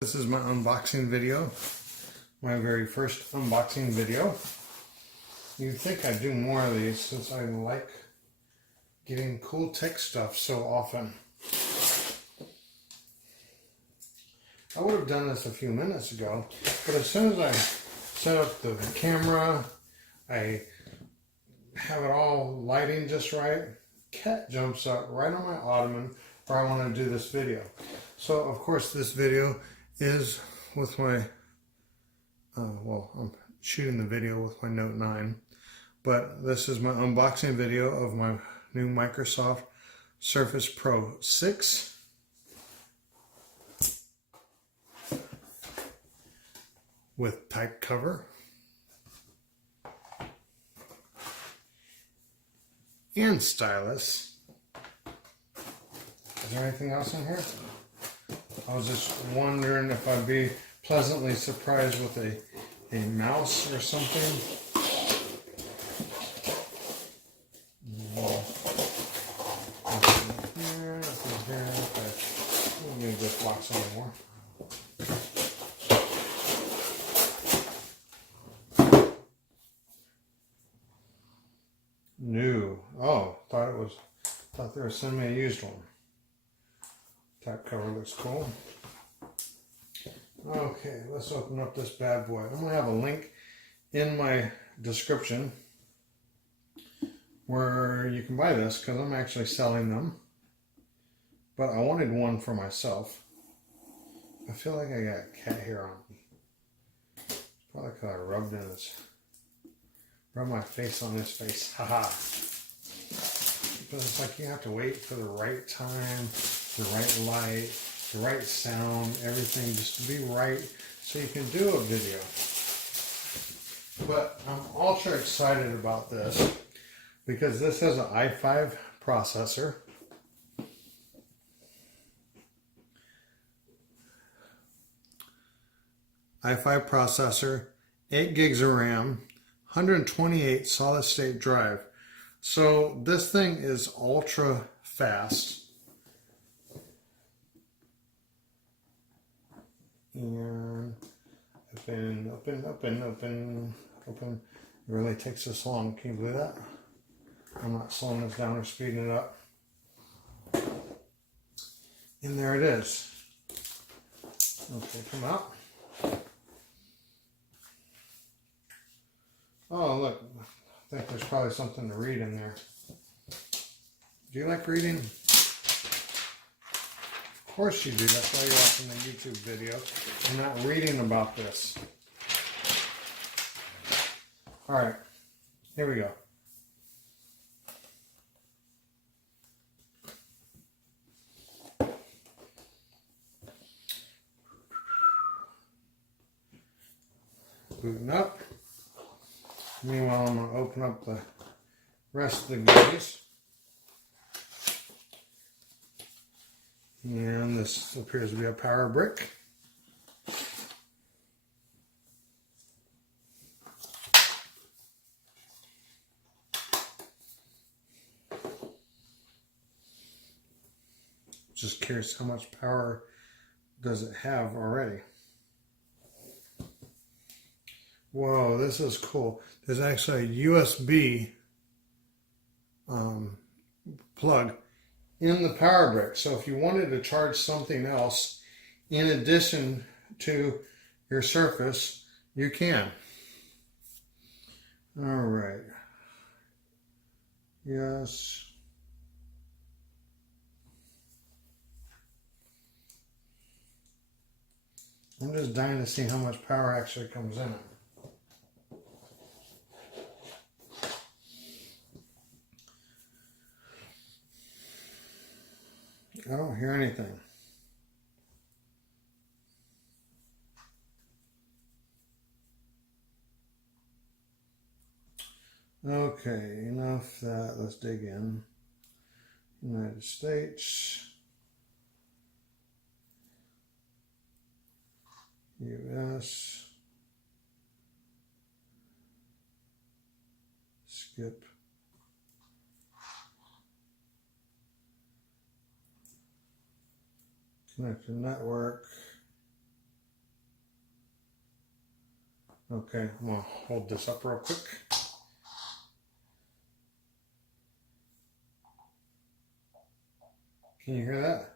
This is my unboxing video, my very first unboxing video. You'd think I'd do more of these since I like getting cool tech stuff so often. I would have done this a few minutes ago, but as soon as I set up the camera, I have it all lighting just right, cat jumps up right on my ottoman where I want to do this video. So of course this video is with my, I'm shooting the video with my Note 9, but this is my unboxing video of my new Microsoft Surface Pro 6. With type cover. And stylus. Is there anything else in here? I was just wondering if I'd be pleasantly surprised with a mouse or something. Nothing here, nothing here. Okay. I don't need this box anymore. New. Oh, thought they were sending me a used one. Type cover looks cool. Okay, let's open up this bad boy. I'm going to have a link in my description where you can buy this because I'm actually selling them. But I wanted one for myself. I feel like I got cat hair on me. Probably because I rubbed my face on his face. Haha. But it's like you have to wait for the right time, the right light, the right sound, everything just to be right so you can do a video. But I'm ultra excited about this because this has an i5 processor. i5 processor, 8 gigs of RAM, 128 solid state drive. So this thing is ultra fast. And open. It really takes this long. Can you believe that? I'm not slowing this down or speeding it up. And there it is. Okay, come out. Oh, look. I think there's probably something to read in there. Do you like reading? Of course you do. That's why you're watching the YouTube video and not reading about this. Alright, here we go. Booting up. Meanwhile, I'm going to open up the rest of the goodies. And this appears to be a power brick. Just curious how much power does it have already. Whoa, this is cool. There's actually a USB plug in the power brick. So if you wanted to charge something else in addition to your Surface, you can. All right. Yes. I'm just dying to see how much power actually comes in it. I don't hear anything. Okay, enough that. Let's dig in. United States. US. Skip. Connect to network. Okay, I'm gonna hold this up real quick. Can you hear that?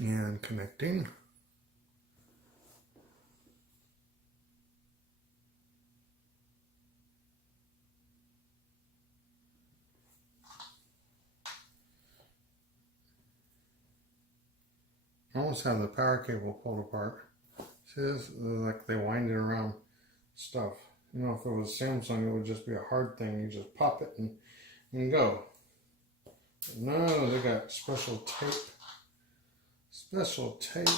And connecting. I almost have the power cable pulled apart. See this? Like they wind it around stuff. You know, if it was Samsung, it would just be a hard thing. You just pop it and go. No, they got special tape. Special tape.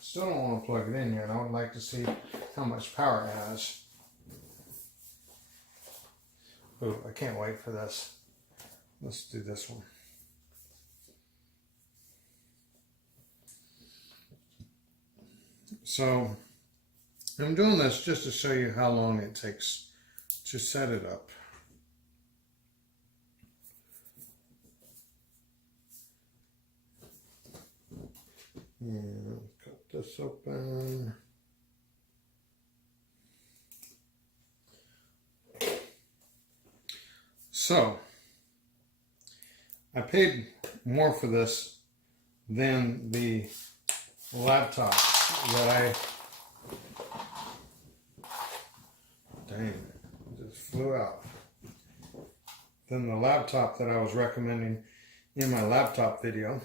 Still don't want to plug it in yet. I would like to see how much power it has. Ooh, I can't wait for this. Let's do this one. So I'm doing this just to show you how long it takes to set it up. And cut this open. So I paid more for this than the laptop that dang, it just flew out. Than the laptop that I was recommending in my laptop video.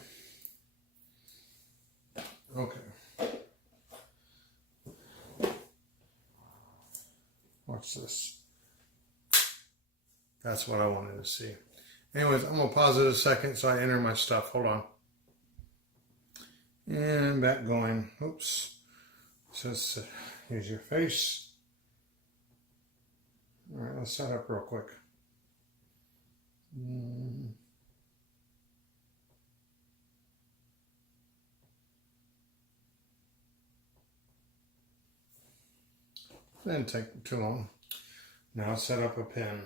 Okay. Watch this. That's what I wanted to see. Anyways, I'm going to pause it a second so I enter my stuff. Hold on. And back going. Oops. It says, here's your face. All right, let's set up real quick. Didn't take too long. Now set up a pin.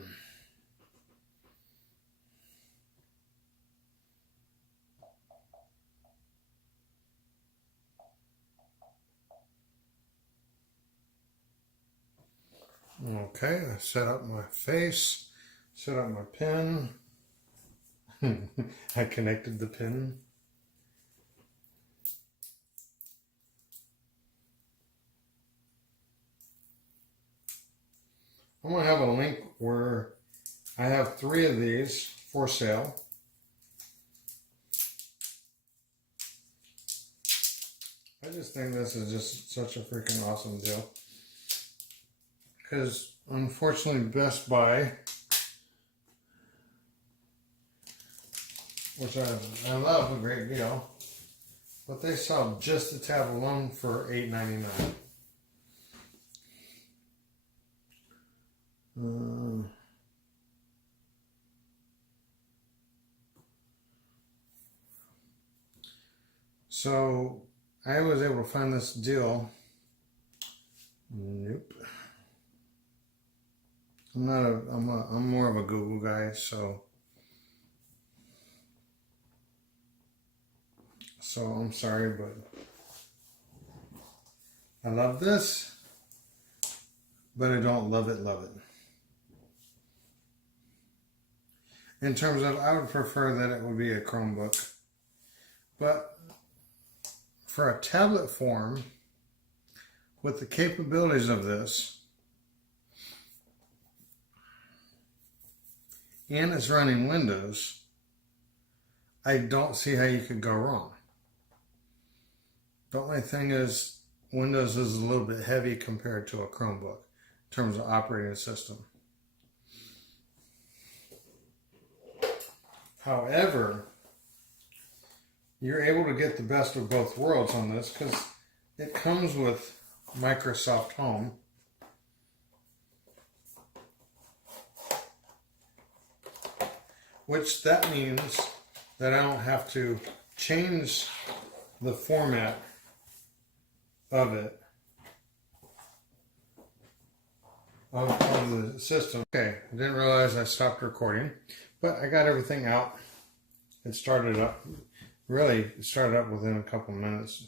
Okay, I set up my face, set up my pin. I connected the pin. I'm going to have a link where I have 3 of these for sale. I just think this is just such a freaking awesome deal. Because unfortunately Best Buy, which I love a great deal, but they sell just the tab alone for $8.99. So I was able to find this deal. Nope. I'm more of a Google guy, so I'm sorry, but I love this, but I don't love it. In terms of, I would prefer that it would be a Chromebook, but for a tablet form with the capabilities of this, and it's running Windows, I don't see how you could go wrong. The only thing is, Windows is a little bit heavy compared to a Chromebook in terms of operating system. However, you're able to get the best of both worlds on this because it comes with Microsoft Home. Which that means that I don't have to change the format of it, of the system. Okay, I didn't realize I stopped recording, But I got everything out. It started up, really, it started up within a couple minutes.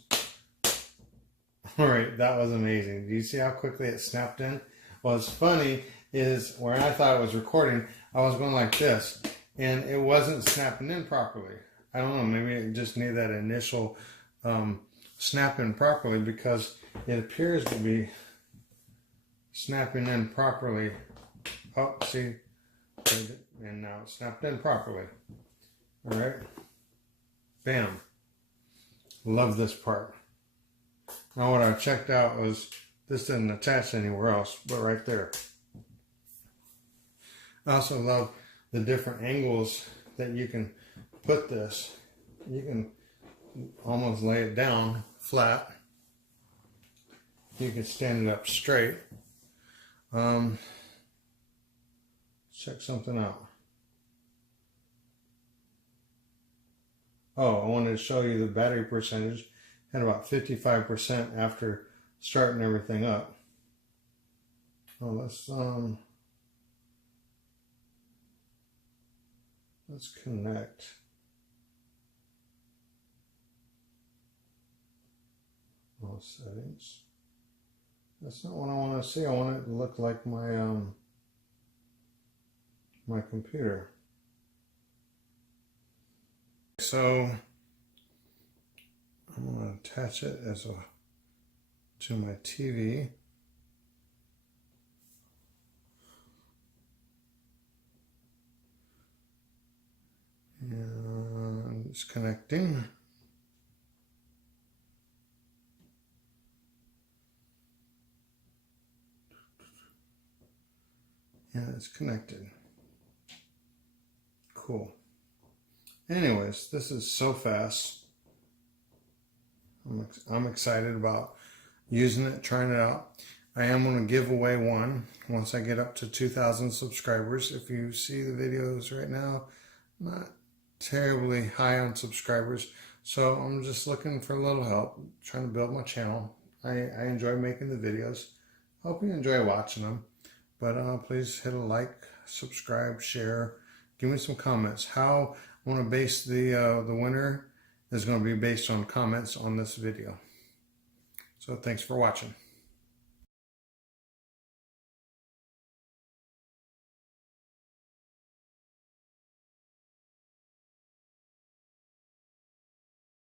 All right, that was amazing. Do you see how quickly it snapped in? What's funny is when I thought it was recording, I was going like this, and it wasn't snapping in properly. I don't know, maybe it just needed that initial snap in properly, because it appears to be snapping in properly. Oh, see, and now it snapped in properly. All right, bam. Love this part. Now what I checked out was this didn't attach anywhere else, but right there. I also love the different angles that you can put this. You can almost lay it down flat. You can stand it up straight. Check something out. Oh, I wanted to show you the battery percentage. Had about 55% after starting everything up. Oh, let's connect. All settings. That's not what I want to see. I want it to look like my my computer. So I'm going to attach it to my TV. And it's connecting. And it's connected. Cool. Anyways, this is so fast. I'm excited about using it, trying it out. I am going to give away one once I get up to 2,000 subscribers. If you see the videos right now, not terribly high on subscribers, so I'm just looking for a little help, trying to build my channel. I enjoy making the videos. Hope you enjoy watching them. But please hit a like, subscribe, share. Give me some comments. How I want to base the winner is going to be based on comments on this video. So thanks for watching.